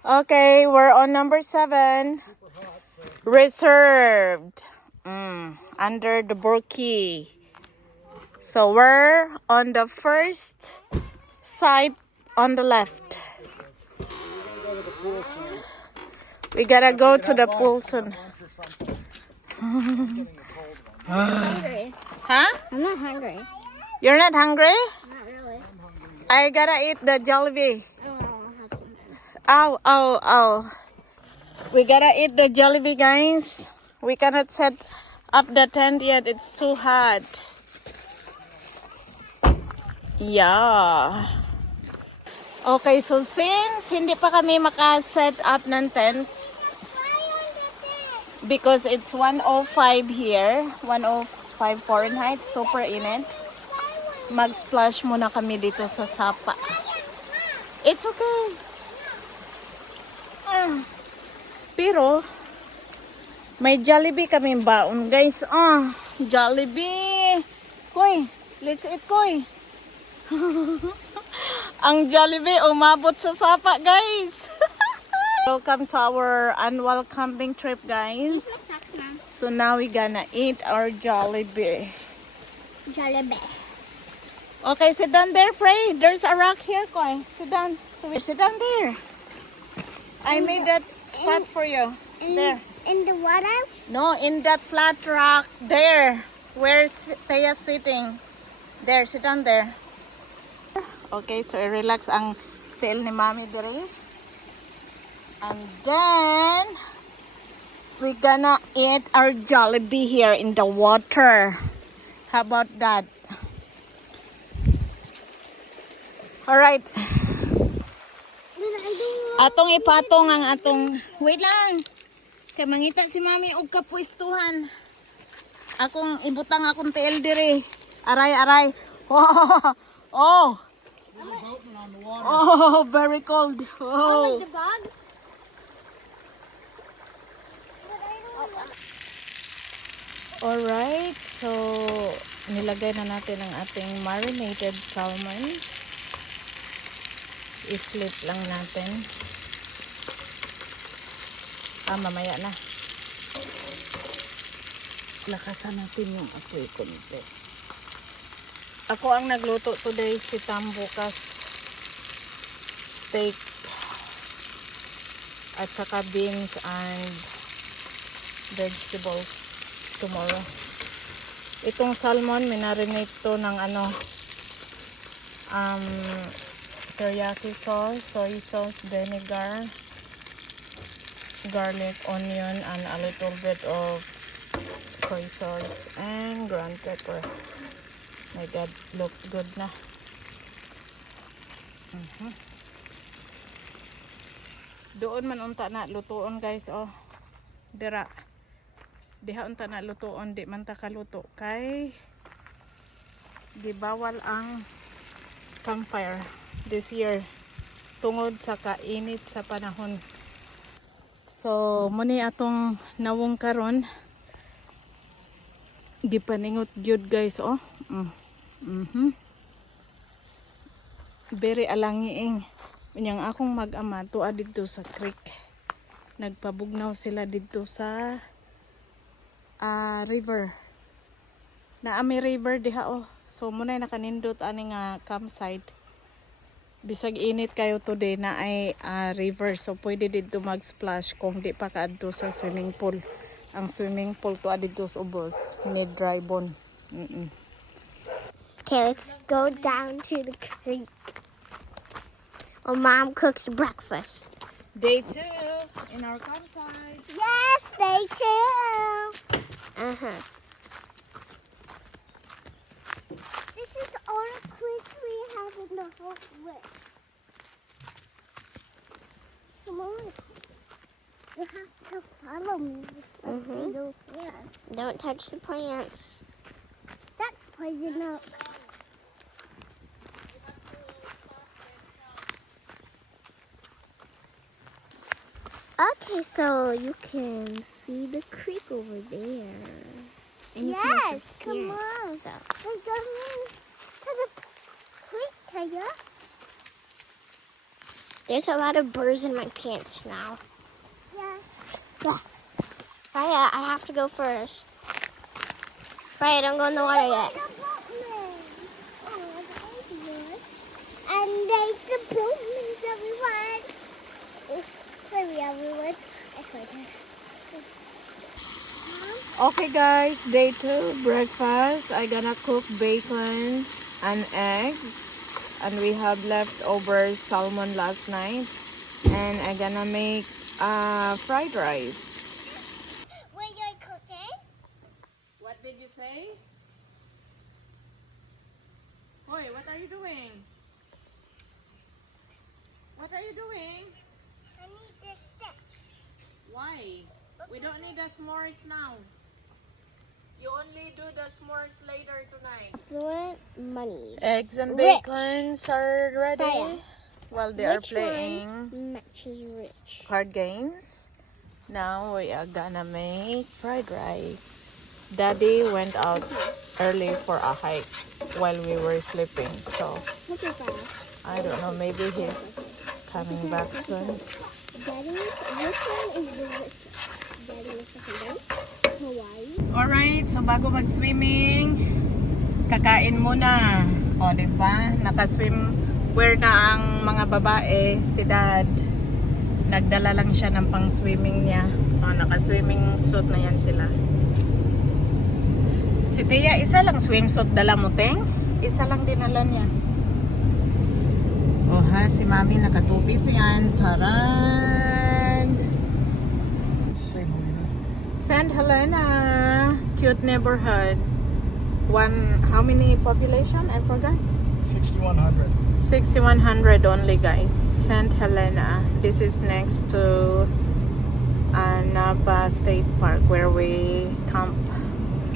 Okay, we're on number 7. Reserved. Under the Burkey. So we're on the first side on the left. We gotta go to the pool soon. Hungry. Huh? I'm not hungry. You're not hungry? Not really. I gotta eat the Jollibee. Oh, I'll have some then. Oh. We gotta eat the Jollibee, guys. We cannot set up the tent yet. It's too hot. Yeah. Okay, so since hindi pa kami maka-set up ng tent, because it's 105 here, 105 Fahrenheit, super init, mag-splash muna kami dito sa sapa. It's okay. Pero, may Jollibee kami baon, guys. Jollibee. Koy, let's eat, Koy. Ang Jollibee umabot sa sapa, guys. Welcome to our annual camping trip, guys. So now we gonna eat our Jollibee. Jollibee. Okay, sit down there, Pray. There's a rock here, Koy. Sit down. So sit down there. I made that spot for you. There. In the water? No, in that flat rock there. Where's Thea sitting? There, sit down there. Okay, so relax ang tail ni Mami dire. And then we gonna eat our Jollibee here in the water. How about that? Alright. Atong ipatong ang atong... Wait lang. Kaya mangita si Mami og kapwestuhan. Akong ibutang akong tail dire. Aray. Oh. Oh, very cold. Oh. Like the dog? Alright, so nilagay na natin ang ating marinated salmon. I-flip lang natin. Mamaya na. Lakasan natin yung apoy konti. Ako ang nagluto today, si Tam bukas steak at saka beans and vegetables tomorrow. Itong salmon minarinate to ng teriyaki sauce, soy sauce, vinegar, garlic, onion, and a little bit of soy sauce and ground pepper. My God, looks good na. Doon man unta na lutuon, guys. Oh, dira. Diha unta na lutuon, di man ta kaluto kay di bawal ang campfire this year tungod sa kainit sa panahon. So muni atong nawong karon gipaningot gyud, guys. Oh. Very alangiing. Unyang akong mag-ama tuwa dito sa creek. Nagpabugnaw sila dito sa river. Naami river diha, oh. So muna nakanindot ani nga campsite. Bisag init kayo today na ay river, so pwede dito mag-splash kung di pa kaadto sa swimming pool. Ang swimming pool to dito sa ubos ni dry bone. Okay, let's go down to the creek. While Mom cooks breakfast. Day 2 in our campsite. Yes, day 2. This is all the creek we have in the whole way. Come on. You have to follow me. Don't touch the plants. That's poison up. Okay, so you can see the creek over there. And you yes, come on. So. We're going to the creek, Taya. There's a lot of burrs in my pants now. Yeah. Raya, I have to go first. Raya, don't go in the water yet. And there's the boatmans, everyone. Sorry, everyone. I saw that. Okay guys, day 2 breakfast. I gonna cook bacon and eggs. And we have leftover salmon last night. And I gonna make fried rice. Were you cooking? What did you say? Hoy, what are you doing? What are you doing? I need this stick. Why? We don't need the s'mores now. You only do the s'mores later tonight. Fluent money. Eggs and Rich. bacons are ready. Fire. While they are Which playing one matches rich? card games. Now we are gonna make fried rice. Daddy went out early for a hike while we were sleeping, so Look at that. I don't know, maybe he's coming back soon. Daddy, which one is the rich? Daddy is second Hawaii. Alright, so bago mag-swimming, kakain muna. O, diba? Naka-swimwear na ang mga babae. Si Dad, nagdala lang siya ng pang-swimming niya. O, naka-swimming suit na yan sila. Si Tia, isa lang swimsuit dala mo, Teng? Isa lang dinala niya. O ha, si Mami nakatupi siyan. Taran! St. Helena, cute neighborhood. How many population? I forgot. 6,100. 6,100 only, guys. St. Helena. This is next to Napa State Park where we camp.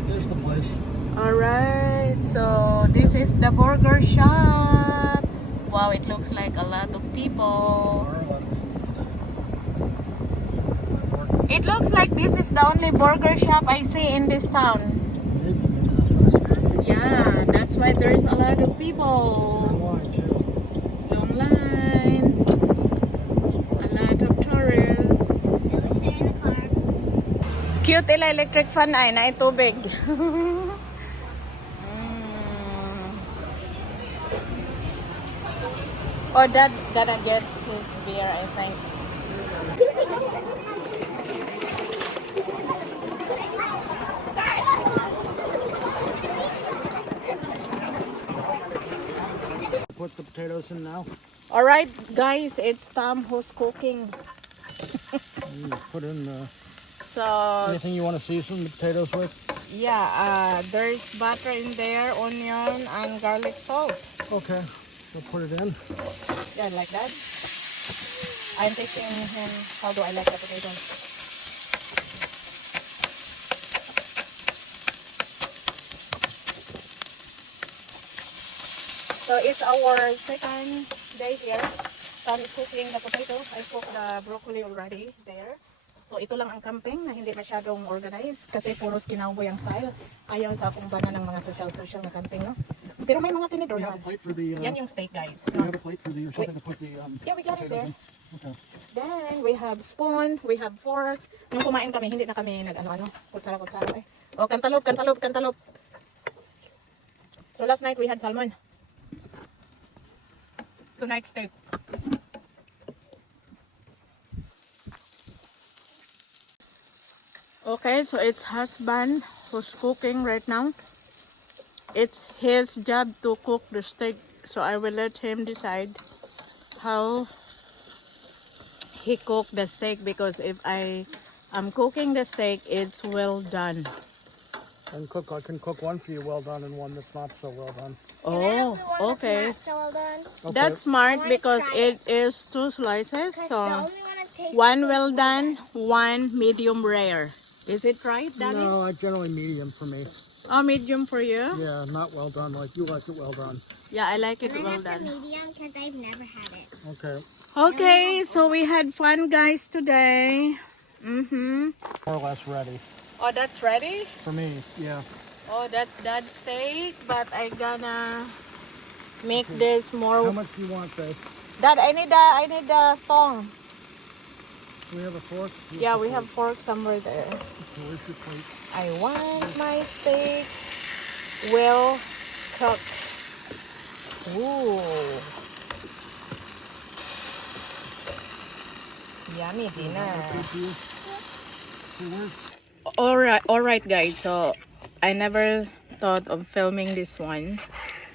There's the place. Alright, so this is the burger shop. Wow, it looks like a lot of people. It looks like this is the only burger shop I see in this town. Yeah, that's why there's a lot of people. Long line. A lot of tourists. Cute ila electric fan ay na tubig. Oh, Dad gonna get his beer, I think. Put the potatoes in now. Alright, guys, it's Tom who's cooking. Put in So, anything you want to season the potatoes with. yeah, there's butter in there, onion, and garlic salt. Okay, so put it in. Yeah, like that. I'm teaching him how do I like the potatoes. So it's our second day here. Tom is cooking the potatoes. I cooked the broccoli already there. So ito lang ang camping na hindi masyadong organized kasi puros kinauboy ang style. Ayaw sa akong bana ng mga social na camping, no? Pero may mga tinidor You na. have a plate for the. Yan yung steak, guys. You have a plate for the or something to put the. Yeah, we got it there. Okay. Then, we have spoon, we have forks. Nung kumain kami, hindi na kami nag-ano-ano, kutsara-kutsara eh. Oh, cantaloupe. So last night, we had salmon. Tonight, steak. Okay, so it's husband who's cooking right now. It's his job to cook the steak. So I will let him decide how he cooked the steak, because if I am cooking the steak, it's well done. I can cook one for you well done and one that's not so well done. Oh, okay. So well done. Okay. That's smart I wanna because try it is 2 slices. The So only one I've tasted one was well done, one medium rare. Is it right, Daddy? No, I generally medium for me. Oh, medium for you? Yeah, not well done like you like it well done. Yeah, I like it I well have the done. medium because I've never had it. Okay. Okay, so we had fun, guys, today. More or less ready Oh, that's ready? for me. Yeah. Oh, that's Dad's steak, but I gonna make this How more. much do you want, babe? Dad, I need the thong. Do we have a fork? Yeah, we have fork somewhere there. Where's your plate? I want my steak well cooked. Ooh. Yummy dinner. All right, guys. So I never thought of filming this one.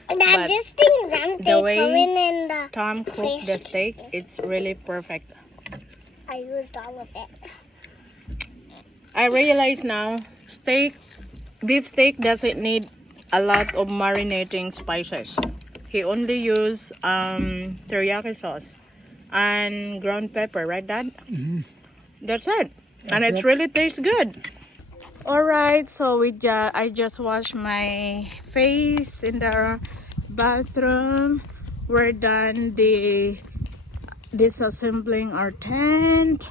Dad, But this thing's empty. the way Coming in the. Tom cooked the steak, it's really perfect. I used all of it. I realize now, beef steak doesn't need a lot of marinating spices. He only used teriyaki sauce and ground pepper, right, Dad? Mm-hmm. That's it, and it really tastes good. All right, so I just washed my face in the bathroom. We're done disassembling our tent,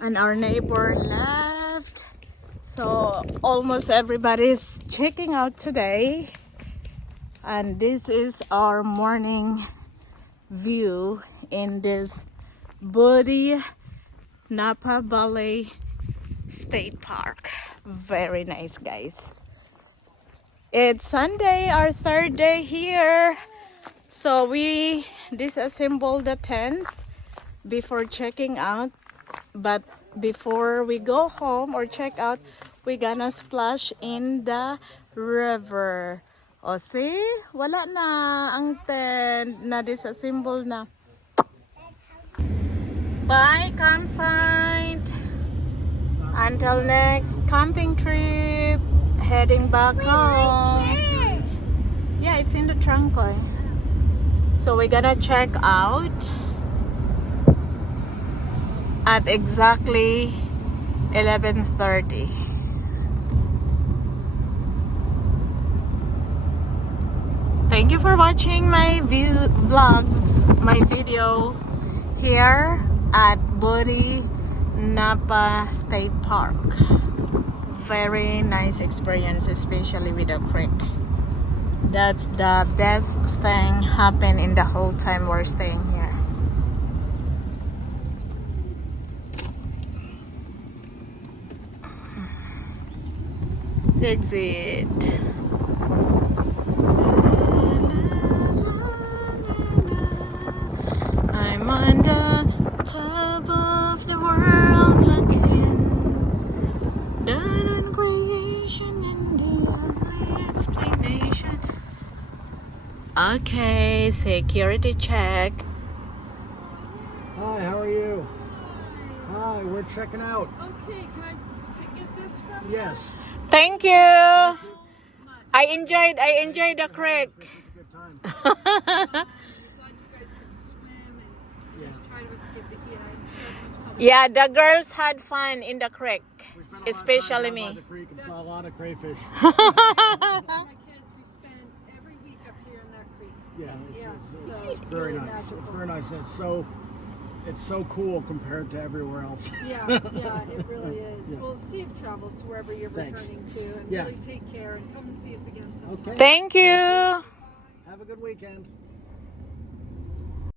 and our neighbor left. So almost everybody's checking out today, and this is our morning view in this Bothe Napa Valley State Park. Very nice, guys. It's Sunday, our third day here. So we disassembled the tents before checking out. But before we go home or check out, we're gonna splash in the river. O see? Wala na ang tent na disassemble na. Bye, campsite. Until next camping trip, heading back home. Yeah, it's in the trunk. So we're gonna check out at exactly 11:30. Thank you for watching my my video here at Bothe Napa State Park. Very nice experience, especially with the creek. That's the best thing happened in the whole time we're staying here. Exit. I'm on the top of the world looking down on creation and the only explanation. Okay, security check. Hi, how are you? Hi, we're checking out. Okay, can I get this from you? Yes. Thank you. I enjoyed the creek. Good time. I'm glad you guys could swim and just try to escape the heat. I'm sure everyone's probably Yeah, the girls had fun in the creek, We spent a lot of especially time down by me. the creek and saw a lot of crayfish. my kids. We spend every week up here in that creek. Yeah, Yeah, so it's very really nice. magical. It's very nice. It's so cool compared to everywhere else. Yeah, it really is. Yeah. Well, safe travels to wherever you're Thanks. returning to, and Yeah. really take care and come and see us again sometime. Okay. Thank you. Have a good weekend.